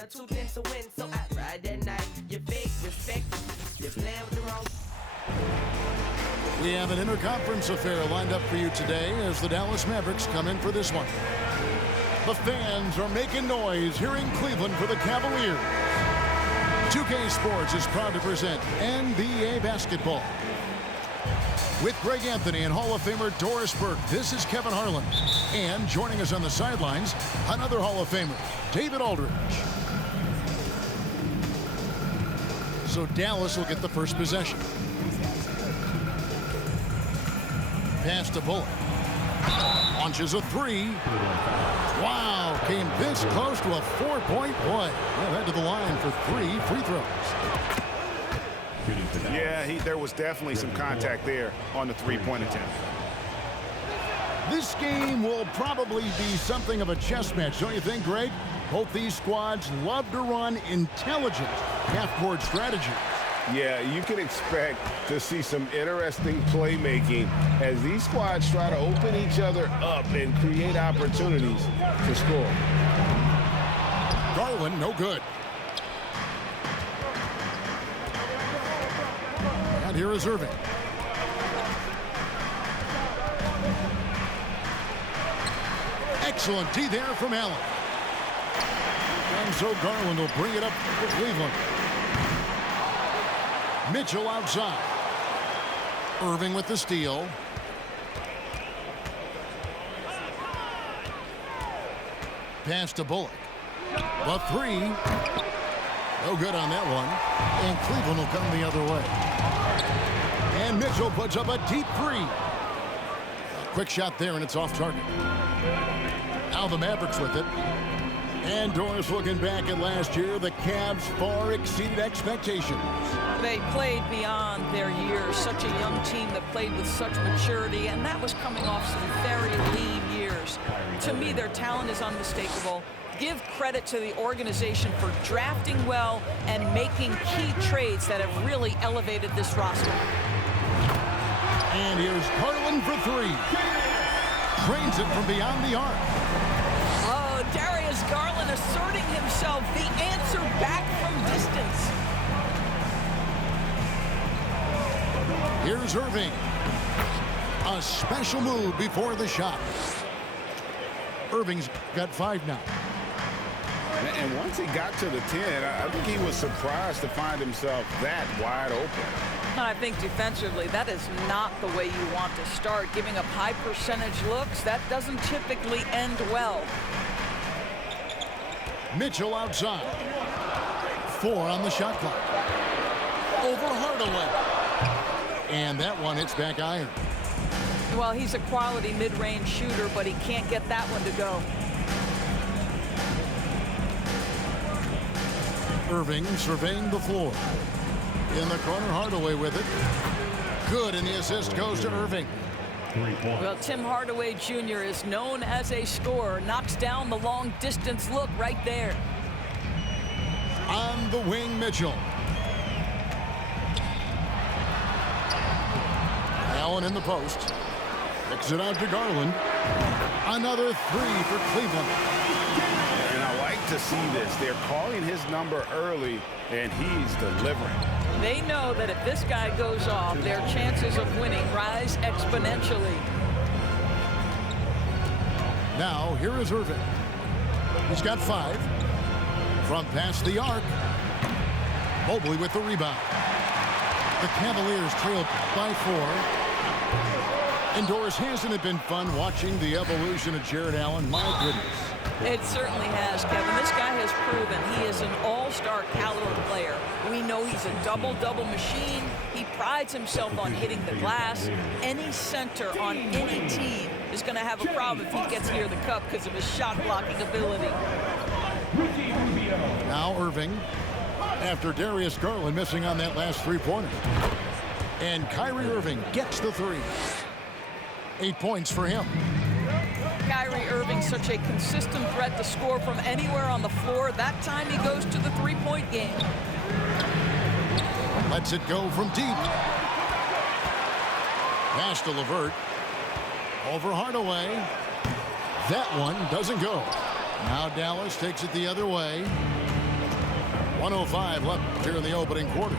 or 2 pence to win. So I ride that night. You fake respect. You're playing with the wrong. We have an interconference affair lined up for you today as the Dallas Mavericks come in for this one. The fans are making noise here in Cleveland for the Cavaliers. 2K Sports is proud to present NBA basketball. With Greg Anthony and Hall of Famer Doris Burke, this is Kevin Harlan. And joining us on the sidelines, another Hall of Famer, David Aldridge. So Dallas will get the first possession. Pass to Bullock. Launches a three. Wow, came this close to a 4-point play. Well, head to the line for 3 free throws. Yeah, there was definitely some contact there on the three-point attempt. This game will probably be something of a chess match, don't you think, Greg? Both these squads love to run intelligent half-court strategies. Yeah, you can expect to see some interesting playmaking as these squads try to open each other up and create opportunities to score. Garland, no good. And here is Irving. Excellent D there from Allen. And so Garland will bring it up for Cleveland. Mitchell outside. Irving with the steal. Pass to Bullock. The three. No good on that one. And Cleveland will come the other way. And Mitchell puts up a deep three. A quick shot there, and it's off target. Now the Mavericks with it. And Doris looking back at last year, the Cavs far exceeded expectations. They played beyond their years. Such a young team that played with such maturity, and that was coming off some very lean years. To me, their talent is unmistakable. Give credit to the organization for drafting well and making key trades that have really elevated this roster. And here's Garland for three. Trains it from beyond the arc. Oh, Darius Garland asserting himself, the answer back from distance. Here's Irving. A special move before the shot. Irving's got 5 now. And once he got to the 10, I think he was surprised to find himself that wide open. I think defensively, that is not the way you want to start. Giving up high percentage looks, that doesn't typically end well. Mitchell outside. 4 on the shot clock. Over Hardaway. And that one hits back iron. Well, he's a quality mid-range shooter, but he can't get that one to go. Irving surveying the floor. In the corner, Hardaway with it. Good, and the assist goes to Irving. Well, Tim Hardaway Jr. is known as a scorer. Knocks down the long-distance look right there. On the wing, Mitchell. Allen in the post. Kicks it out to Garland. Another 3 for Cleveland. And I like to see this. They're calling his number early, and he's delivering. They know that if this guy goes off, their chances of winning rise exponentially. Now, here is Irving. He's got 5. From past the arc. Mobley with the rebound. The Cavaliers trailed by 4. And Doris, hasn't it been fun watching the evolution of Jared Allen? My goodness. It certainly has, Kevin. This guy has proven he is an all-star caliber player. We know he's a double-double machine. He prides himself on hitting the glass. Any center on any team is going to have a problem if he gets near the cup because of his shot-blocking ability. Now Irving, after Darius Garland missing on that last three-pointer. And Kyrie Irving gets the 3. 8 points for him. Kyrie Irving, such a consistent threat to score from anywhere on the floor. That time he goes to the three-point game. Lets it go from deep. Pass to LeVert. Over Hardaway. That one doesn't go. Now Dallas takes it the other way. 1:05 left here in the opening quarter.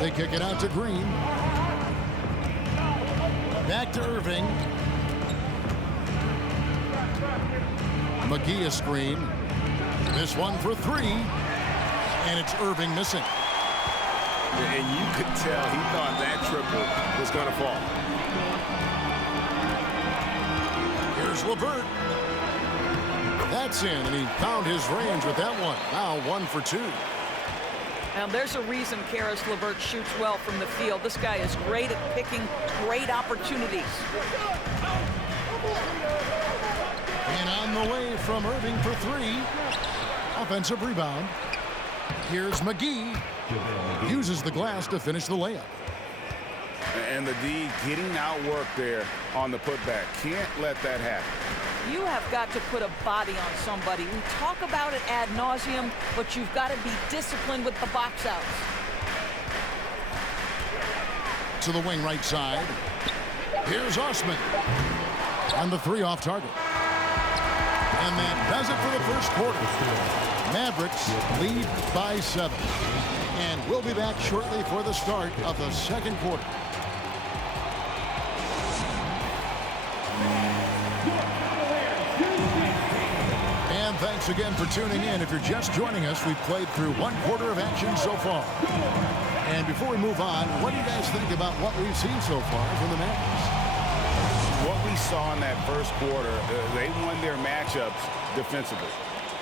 They kick it out to Green. Back to Irving. McGee a screen. This one for three. And it's Irving missing. And you could tell he thought that triple was going to fall. Here's LeVert. That's in, and he found his range with that one. Now 1 for 2. Now there's a reason Karis LeVert shoots well from the field. This guy is great at picking great opportunities. And on the way from Irving for three. Offensive rebound. Here's McGee. Uses the glass to finish the layup. And the D getting outworked there on the putback. Can't let that happen. You have got to put a body on somebody. We talk about it ad nauseum, but you've got to be disciplined with the box outs. To the wing right side. Here's Osman. On the three off target. And that does it for the first quarter. Mavericks lead by 7. And we'll be back shortly for the start of the second quarter. And thanks again for tuning in. If you're just joining us, we've played through 1 quarter of action so far. And before we move on, what do you guys think about what we've seen so far from the Mavericks? What we saw in that first quarter, they won their matchups defensively.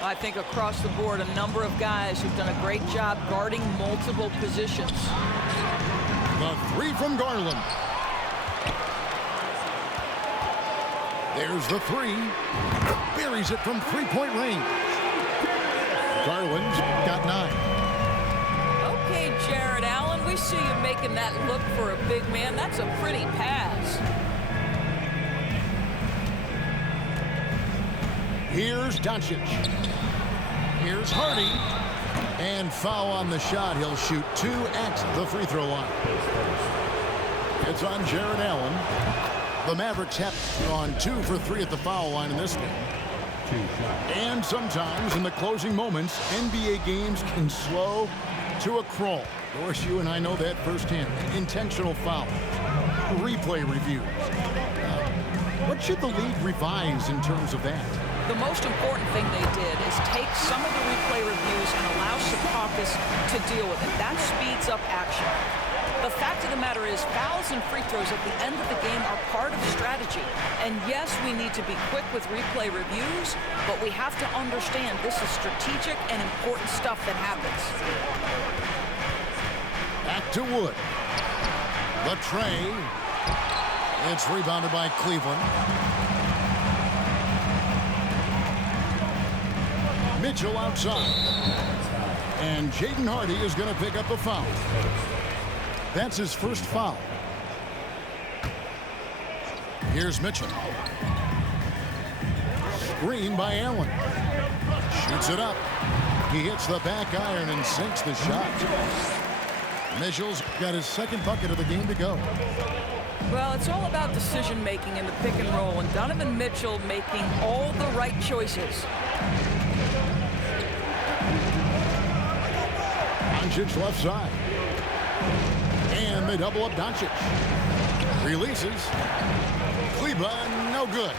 I think across the board, a number of guys who've done a great job guarding multiple positions. The three from Garland. There's the three. Buries it from three-point range. Garland's got 9. Okay, Jared Allen, we see you making that look for a big man. That's a pretty pass. Here's Doncic. Here's Hardy. And foul on the shot. He'll shoot 2 at the free throw line. It's on Jared Allen. The Mavericks have gone 2 for 3 at the foul line in this game. And sometimes in the closing moments, NBA games can slow to a crawl. Of course, you and I know that firsthand. Intentional foul. Replay reviews. What should the league revise in terms of that? The most important thing they did is take some of the replay reviews and allow Secaucus to deal with it. That speeds up action. The fact of the matter is fouls and free throws at the end of the game are part of strategy. And yes, we need to be quick with replay reviews, but we have to understand this is strategic and important stuff that happens. Back to Wood. The tray. It's rebounded by Cleveland. Mitchell outside. And Jaden Hardy is going to pick up a foul. That's his first foul. Here's Mitchell. Screen by Allen. Shoots it up. He hits the back iron and sinks the shot. Mitchell's got his second bucket of the game to go. Well, it's all about decision making in the pick and roll, and Donovan Mitchell making all the right choices. Doncic left side. And they double up Doncic. Releases. Cleveland, no good.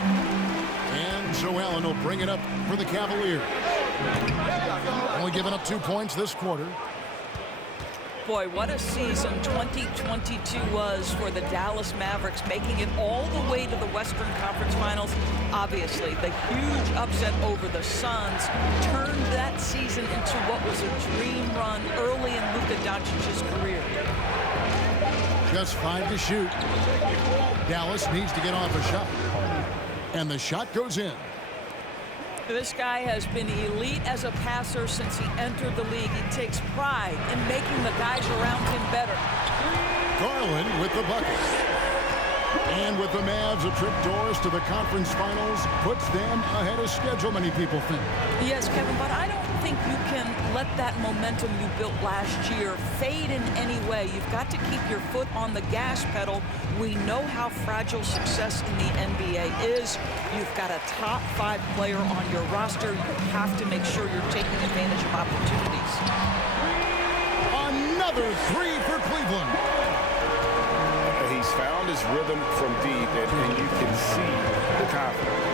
And so Allen will bring it up for the Cavaliers. Only giving up 2 points this quarter. Boy, what a season 2022 was for the Dallas Mavericks, making it all the way to the Western Conference Finals. Obviously, the huge upset over the Suns turned that season into what was a dream run early in Luka Doncic's career. Just 5 to shoot. Dallas needs to get off a shot. And the shot goes in. This guy has been elite as a passer since he entered the league. He takes pride in making the guys around him better. Garland with the bucket. And with the Mavs a trip doors to the conference finals puts them ahead of schedule, many people think. Yes, Kevin, but I don't think you can let that momentum you built last year fade in any way. You've got to keep your foot on the gas pedal. We know how fragile success in the NBA is. You've got a top 5 player on your roster. You have to make sure you're taking advantage of opportunities. Another 3 for Cleveland. He's found his rhythm from deep, and you can see the confidence.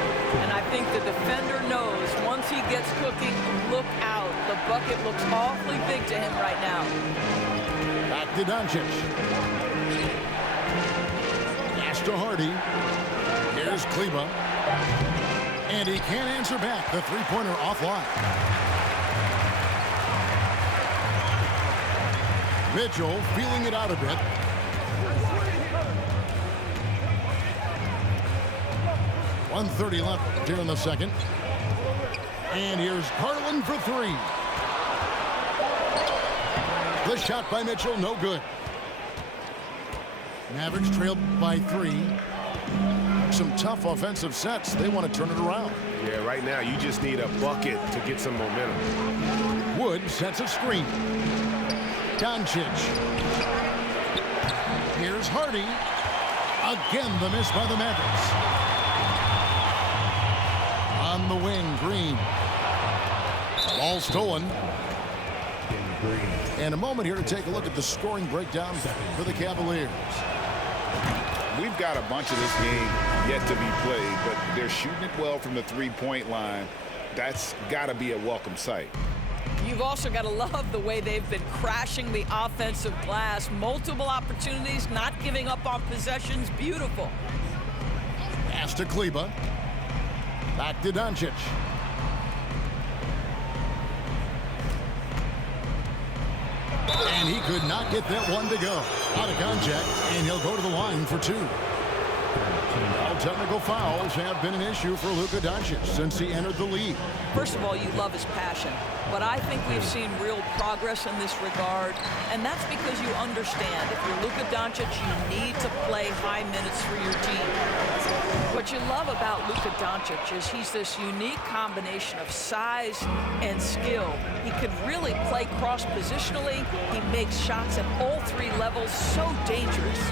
And I think the defender knows once he gets cooking, look out. The bucket looks awfully big to him right now. Back to Doncic. Pass to Hardy. Here's Kleba. And he can't answer back. The three-pointer offline. Mitchell feeling it out a bit. .130 left here in the second. And here's Garland for 3. The shot by Mitchell, no good. Mavericks trailed by 3. Some tough offensive sets. They want to turn it around. Yeah, right now you just need a bucket to get some momentum. Wood sets a screen. Doncic. Here's Hardy. Again, the miss by the Mavericks. On the wing, Green. Ball stolen. And a moment here to take a look at the scoring breakdown for the Cavaliers. We've got a bunch of this game yet to be played, but they're shooting it well from the three-point line. That's got to be a welcome sight. You've also got to love the way they've been crashing the offensive glass. Multiple opportunities, not giving up on possessions. Beautiful. Pass to Kleba. Back to Doncic. And he could not get that one to go. Out of contact, and he'll go to the line for 2. All technical fouls have been an issue for Luka Doncic since he entered the league. First of all, you love his passion, but I think we've seen real progress in this regard, and that's because you understand if you're Luka Doncic, you need to play high minutes for your team. What you love about Luka Doncic is he's this unique combination of size and skill. He can really play cross-positionally. He makes shots at all 3 levels, so dangerous.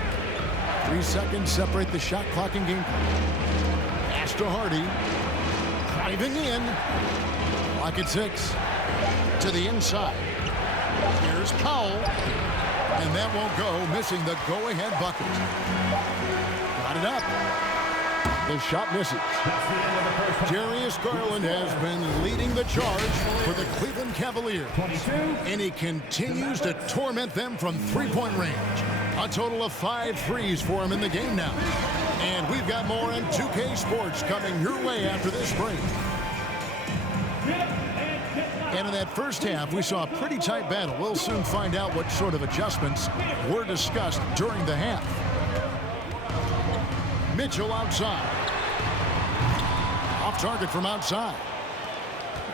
3 seconds separate the shot clock and game clock. Pass to Hardy. Driving in. Clock at 6. To the inside. Here's Powell. And that won't go, missing the go-ahead bucket. Got it up. The shot misses. Darius Garland has been leading the charge for the Cleveland Cavaliers. And he continues to torment them from three-point range. A total of 5 threes for him in the game now. And we've got more on 2K Sports coming your way after this break. And in that first half, we saw a pretty tight battle. We'll soon find out what sort of adjustments were discussed during the half. Mitchell outside. Off target from outside.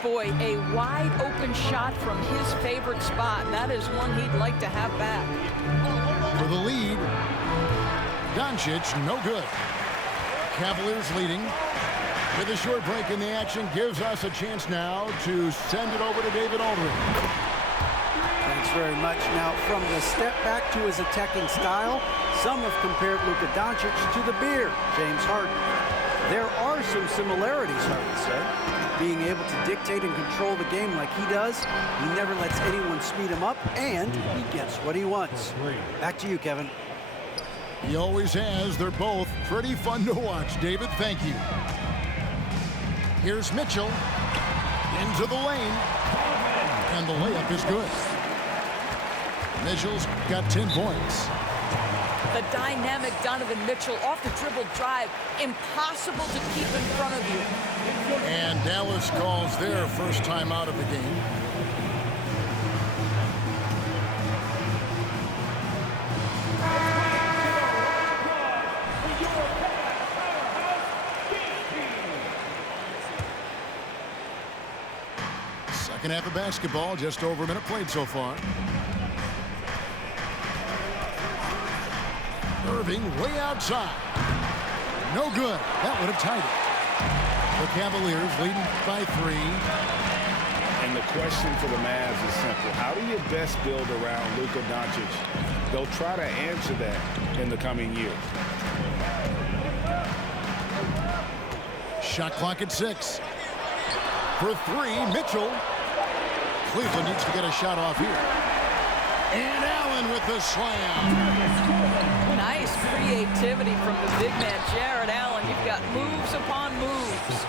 Boy, a wide open shot from his favorite spot. That is one he'd like to have back. For the lead, Doncic, no good. Cavaliers leading. With a short break in the action, gives us a chance now to send it over to David Aldridge. Thanks very much. Now, from the step back to his attacking style, some have compared Luka Doncic to the Bear, James Harden. There are some similarities, I would say. Being able to dictate and control the game like he does, he never lets anyone speed him up, and he gets what he wants. Back to you, Kevin. He always has. They're both pretty fun to watch, David. Thank you. Here's Mitchell into the lane, and the layup is good. Mitchell's got 10 points. The dynamic Donovan Mitchell off the dribble drive. Impossible to keep in front of you. And Dallas calls their first time out of the game. Second half of basketball, just over a minute played so far. Irving way outside. No good. That would have tied it. The Cavaliers leading by 3. And And the question for the Mavs is simple. How do you best build around Luka Doncic? They'll try to answer that in the coming years. Shot clock at 6. For 3, Mitchell. Cleveland needs to get a shot off here. And Allen with the slam. Nice creativity from the big man, Jared Allen. You've got moves upon moves.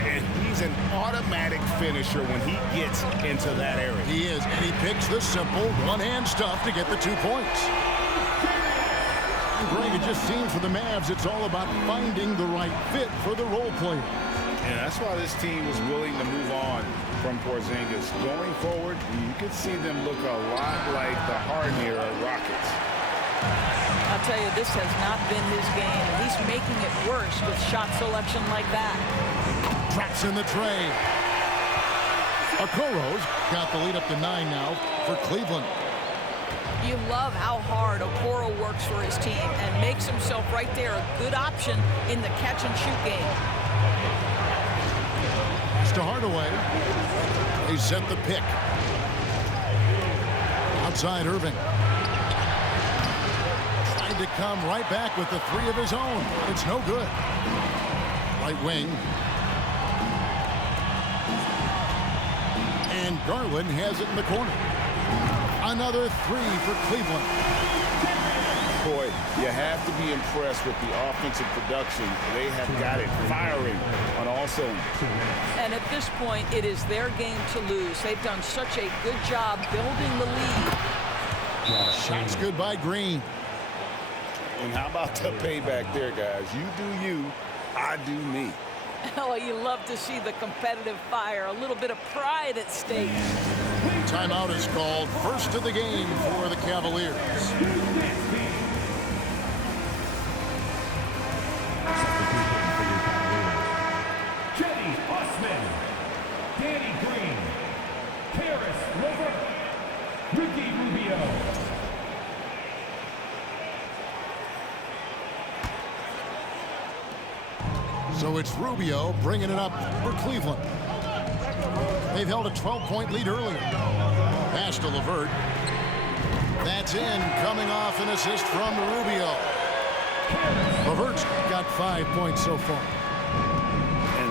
And he's an automatic finisher when he gets into that area. He is, and he picks the simple one-hand stuff to get the 2 points. Greg, it just seems for the Mavs it's all about finding the right fit for the role player. And that's why this team was willing to move on from Porzingis. Going forward, you could see them look a lot like the Harden era Rockets. I'll tell you, this has not been his game, and he's making it worse with shot selection like that. Traps in the tray. Okoro's got the lead up to 9 now for Cleveland. You love how hard Okoro works for his team and makes himself right there a good option in the catch-and-shoot game. To Hardaway. They set the pick. Outside Irving. Tried to come right back with the 3 of his own. It's no good. Right wing. And Garland has it in the corner. Another 3 for Cleveland. Boy, you have to be impressed with the offensive production. They have got it firing on all cylinders. And at this point, it is their game to lose. They've done such a good job building the lead. Shots good by Green. And how about the payback there, guys? You do you, I do me. Oh, you love to see the competitive fire. A little bit of pride at stake. Timeout is called. First of the game for the Cavaliers. Danny Green, Karis Levert, Ricky Rubio. So it's Rubio bringing it up for Cleveland. They've held a 12-point lead earlier. Pass to Levert. That's in, coming off an assist from Rubio. Levert's got 5 points so far.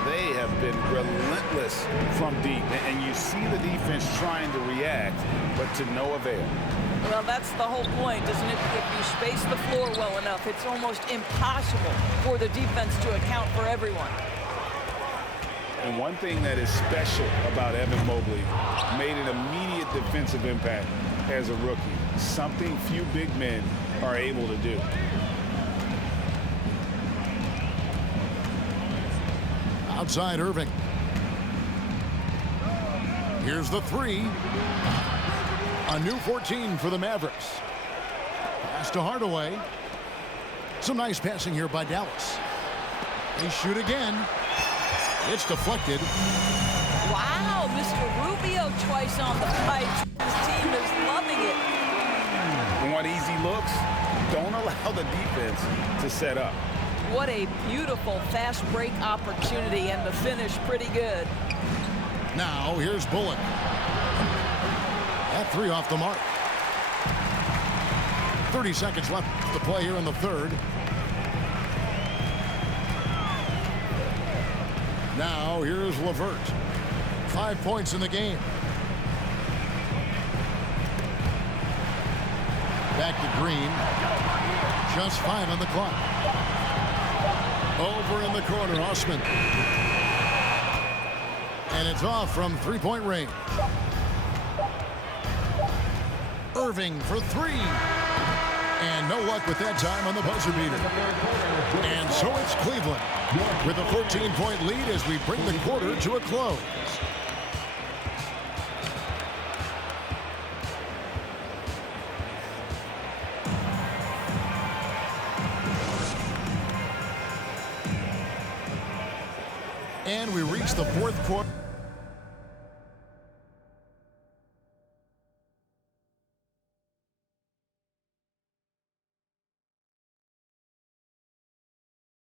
They have been relentless from deep, and you see the defense trying to react, but to no avail. Well, that's the whole point, isn't it? If you space the floor well enough, it's almost impossible for the defense to account for everyone. And one thing that is special about Evan Mobley, made an immediate defensive impact as a rookie, something few big men are able to do. Outside Irving. Here's the 3. A new 14 for the Mavericks. Pass to Hardaway. Some nice passing here by Dallas. They shoot again. It's deflected. Wow, Mr. Rubio twice on the pipes. His team is loving it. Want easy looks? Don't allow the defense to set up. What a beautiful fast break opportunity, and the finish pretty good. Now here's Bullock. That 3 off the mark. 30 seconds left to play here in the third. Now here's Levert. 5 points in the game. Back to Green. Just 5 on the clock. Over in the corner, Osman. And it's off from 3-point range. Irving for 3. And no luck with that time on the buzzer beater. And so it's Cleveland with a 14-point lead as we bring the quarter to a close. And we reach the fourth quarter.